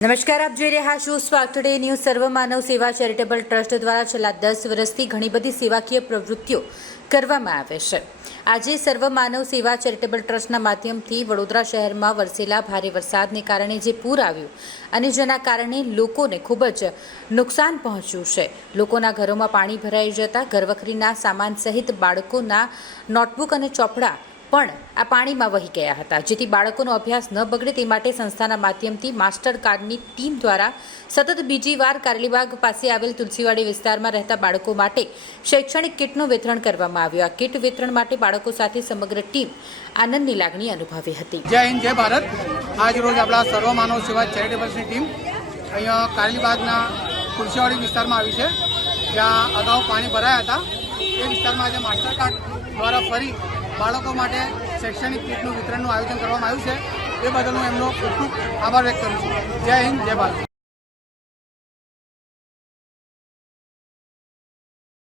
નમસ્કાર, આપ જોઈ રહ્યા છો સ્વાગ ટુડે ન્યૂઝ સર્વ માનવ સેવા ચેરિટેબલ ટ્રસ્ટ દ્વારા છેલ્લા દસ વર્ષથી ઘણી બધી સેવાકીય પ્રવૃત્તિઓ કરવામાં આવે છે. આજે સર્વ માનવ સેવા ચેરિટેબલ ટ્રસ્ટના માધ્યમથી વડોદરા શહેરમાં વરસેલા ભારે વરસાદને કારણે જે પૂર આવ્યું અને જેના કારણે લોકોને ખૂબ જ નુકસાન પહોંચ્યું છે. લોકોના ઘરોમાં પાણી ભરાઈ જતા ઘરવખરીના સામાન સહિત બાળકોના નોટબુક અને ચોપડા પણ આ પાણીમાં વહી ગયા હતા. જેથી બાળકોનો અભ્યાસ ન બગડે તે માટે સંસ્થાના માધ્યમથી માસ્ટર કાર્ડની ટીમ દ્વારા સતત બીજી વાર કારેલીબાગ પાસે આવેલ તુલસીવાડી વિસ્તારમાં રહેતા બાળકો માટે શૈક્ષણિક કિટનું વિતરણ કરવામાં આવ્યું. આ કિટ વિતરણ માટે બાળકો સાથે સમગ્ર ટીમ આનંદની લાગણી અનુભવી હતી. જય હિન્દ, જય ભારત. આજ રોજ આપણા સર્વ માનવ સેવા ચેરિટેબલ્સની ટીમ અહીંયા કારેલીબાગના ખુરશીવાડી વિસ્તારમાં આવી છે. જ્યાં અગાઉ પાણી ભરાયા હતા. એ વિસ્તારમાં આજે માસ્ટર કાર્ડ દ્વારા ફરી બાળકો માટે શૈક્ષણિક કીટનું વિતરણનું આયોજન કરવામાં આવ્યું છે. એ બદલ હું એમનો ખૂબ ખૂબ આભાર વ્યક્ત કરું છું. જય હિન્દ, જય ભારત.